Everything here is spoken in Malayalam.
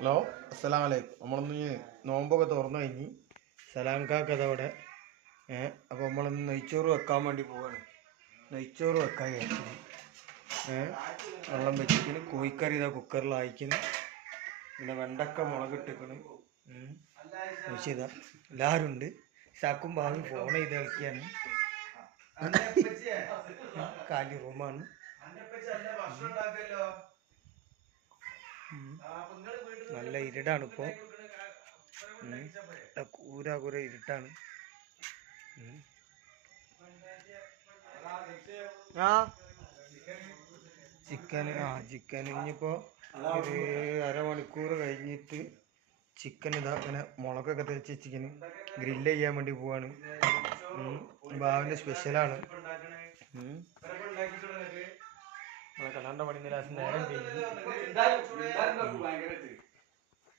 ഹലോ, അസ്സലാമു അലൈക്കും. നമ്മളൊന്ന് നോമ്പൊക്കെ തുറന്നു കഴിഞ്ഞ് സലാംകാക്കഥ അവിടെ. അപ്പോൾ നമ്മളൊന്ന് നെയ്ച്ചോറ് വെക്കാൻ വേണ്ടി പോവാണ്. നെയ്ച്ചോറ് വെക്കാൻ വിചാരിക്കുന്നു. വെള്ളം വെച്ചിട്ട് കോഴിക്കറി ഇതാ കുക്കറിൽ അയക്കുന്നു. പിന്നെ വെണ്ടക്ക മുളകിട്ടിക്കണ്. ഇതാ എല്ലാവരും ഉണ്ട്. ചാക്കും ഭാവി ഫോൺ ചെയ്ത് കളിക്കുകയാണ്. കാലി റൂമാണ്. നല്ല ഇരുടാണ് ഇപ്പോൾ. കൂര ഇരുട്ടാണ്. ചിക്കൻ ഇനിയിപ്പോൾ ഒരു അരമണിക്കൂർ കഴിഞ്ഞിട്ട് ചിക്കൻ ഇതാ ഇങ്ങനെ മുളകൊക്കെ തേച്ച് ചിക്കന് ഗ്രില്ല് ചെയ്യാൻ വേണ്ടി പോവാണ്. ബാവിൻ്റെ സ്പെഷ്യലാണ്. കടാണ്ട പണി നേരം കഴിഞ്ഞു.